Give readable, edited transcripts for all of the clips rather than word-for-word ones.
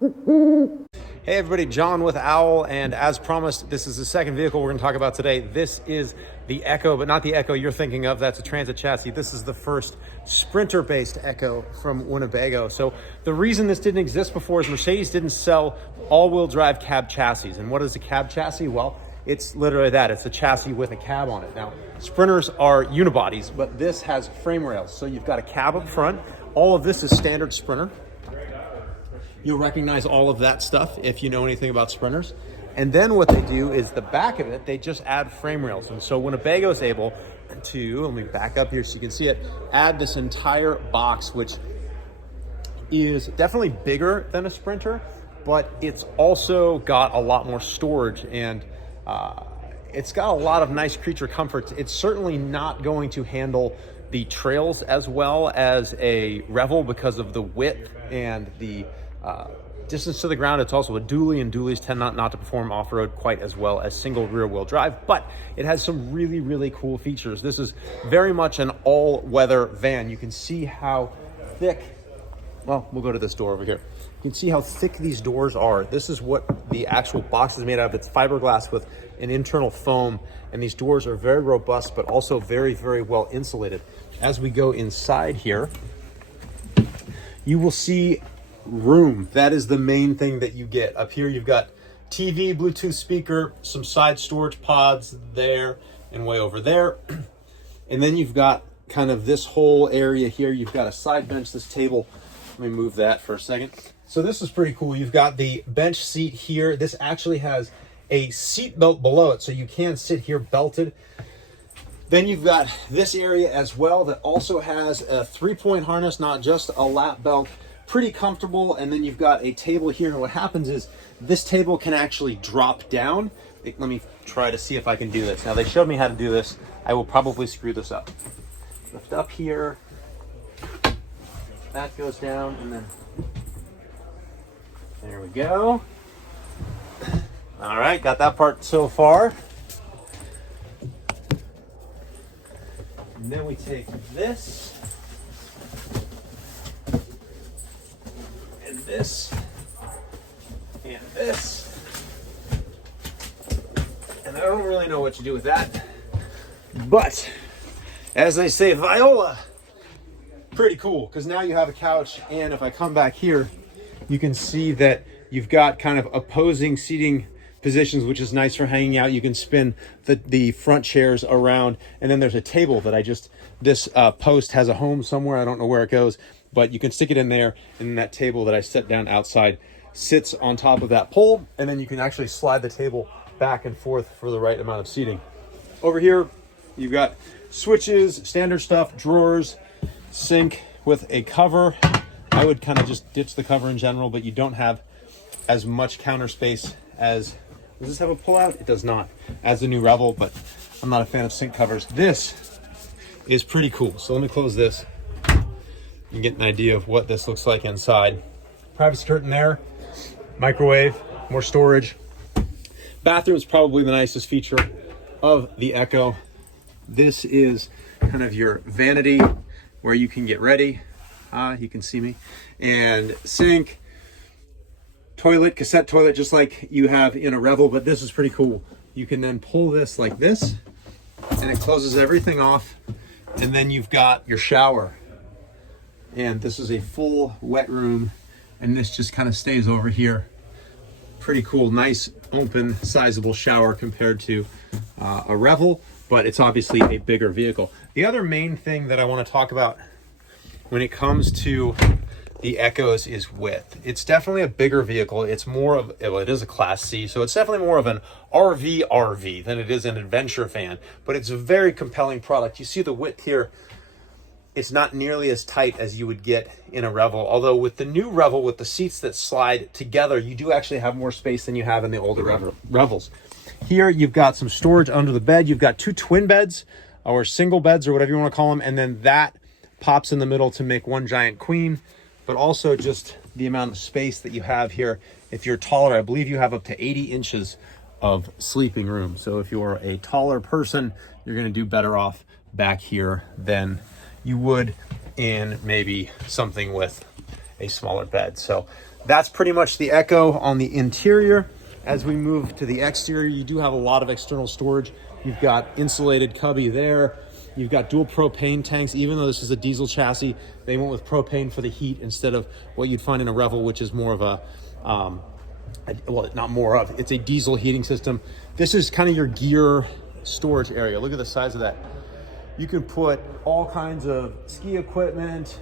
Hey everybody, John with Owl, and as promised, this is the second vehicle we're going to talk about today. This is the Ekko, but not the Ekko you're thinking of. That's a Transit chassis. This is the first Sprinter-based Ekko from Winnebago. So the reason this didn't exist before is Mercedes didn't sell all-wheel drive cab chassis. And what is a cab chassis? Well, it's literally that. It's a chassis with a cab on it. Now, Sprinters are unibodies, but this has frame rails. So you've got a cab up front. All of this is standard Sprinter. You'll recognize all of that stuff if you know anything about Sprinters. And then what they do is the back of it, they just add frame rails. And so Winnebago is able to, let me back up here so you can see it, add this entire box, which is definitely bigger than a Sprinter, but it's also got a lot more storage, and it's got a lot of nice creature comforts. It's certainly not going to handle the trails as well as a Revel because of the width and the distance to the ground. It's also a dually, and dualies tend not to perform off-road quite as well as single rear-wheel drive, but it has some really, really cool features. This is very much an all-weather van. You can see how thick, well, we'll go to this door over here. You can see how thick these doors are. This is what the actual box is made out of. It's fiberglass with an internal foam, and these doors are very robust, but also very, very well insulated. As we go inside here, you will see room. That is the main thing that you get. Up here you've got TV, Bluetooth speaker, some side storage pods there and way over there. And then you've got kind of this whole area here. You've got a side bench, this table. Let me move that for a second. So this is pretty cool. You've got the bench seat here. This actually has a seat belt below it, so you can sit here belted. Then you've got this area as well that also has a 3-point harness, not just a lap belt. Pretty comfortable. And then you've got a table here, and what happens is this table can actually drop down. Let me try to see if I can do this. Now, they showed me how to do this. I will probably screw this up. Lift up here, that goes down, and then there we go. All right, got that part so far. And then we take this and this and this, and I don't really know what to do with that, but as they say, Viola, pretty cool, because now you have a couch. And if I come back here, you can see that you've got kind of opposing seating positions, which is nice for hanging out. You can spin the front chairs around, and then there's a table that this post has a home somewhere. I don't know where it goes, but you can stick it in there, and that table that I set down outside sits on top of that pole, and then you can actually slide the table back and forth for the right amount of seating. Over here, you've got switches, standard stuff, drawers, sink with a cover. I would kind of just ditch the cover in general, but you don't have as much counter space as, does this have a pull-out? It does not, as the new Revel, but I'm not a fan of sink covers. This is pretty cool. So let me close this. You can get an idea of what this looks like inside. Privacy curtain there, microwave, more storage. Bathroom is probably the nicest feature of the Ekko. This is kind of your vanity where you can get ready. You can see me. And sink, toilet, cassette toilet, just like you have in a Revel, but this is pretty cool. You can then pull this like this, and it closes everything off. And then you've got your shower. And this is a full wet room, and this just kind of stays over here. Pretty cool, nice, open, sizable shower compared to a Revel, but it's obviously a bigger vehicle. The other main thing that I want to talk about when it comes to the Ekkos is width. It's definitely a bigger vehicle. It's more of, well, it is a Class C, so it's definitely more of an RV than it is an adventure van, but it's a very compelling product. You see the width here. It's not nearly as tight as you would get in a Revel, although with the new Revel, with the seats that slide together, you do actually have more space than you have in the older Revels. Here, you've got some storage under the bed. You've got two twin beds, or single beds, or whatever you want to call them, and then that pops in the middle to make one giant queen, but also just the amount of space that you have here. If you're taller, I believe you have up to 80 inches of sleeping room. So if you're a taller person, you're going to do better off back here than you would in maybe something with a smaller bed. So that's pretty much the Ekko on the interior. As we move to the exterior, you do have a lot of external storage. You've got insulated cubby there. You've got dual propane tanks. Even though this is a diesel chassis, they went with propane for the heat instead of what you'd find in a Revel, which is more of a, well, not more of, it's a diesel heating system. This is kind of your gear storage area. Look at the size of that. You can put all kinds of ski equipment,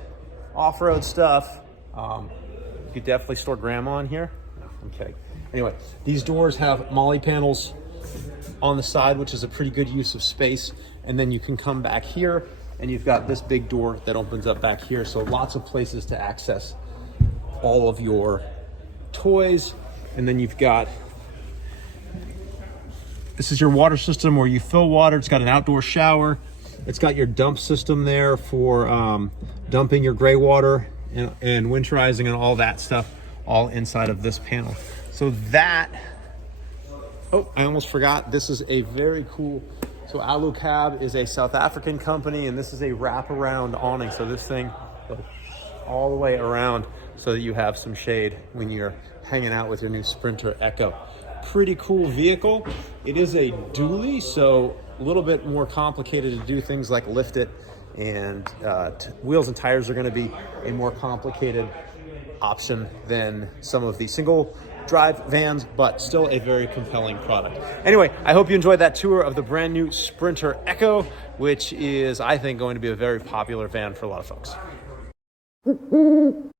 off-road stuff. You could definitely store grandma in here. Okay. Anyway, these doors have molly panels on the side, which is a pretty good use of space. And then you can come back here and you've got this big door that opens up back here. So lots of places to access all of your toys. And then you've got, this is your water system where you fill water. It's got an outdoor shower. It's got your dump system there for dumping your gray water and winterizing and all that stuff, all inside of this panel. So that, oh, I almost forgot. This is a very cool, so Alucab is a South African company, and this is a wraparound awning. So this thing goes all the way around so that you have some shade when you're hanging out with your new Sprinter Ekko. Pretty cool vehicle. It is a dually, so a little bit more complicated to do things like lift it, and wheels and tires are going to be a more complicated option than some of the single drive vans, but still a very compelling product. Anyway, I hope you enjoyed that tour of the brand new Sprinter Ekko, which is, I think, going to be a very popular van for a lot of folks.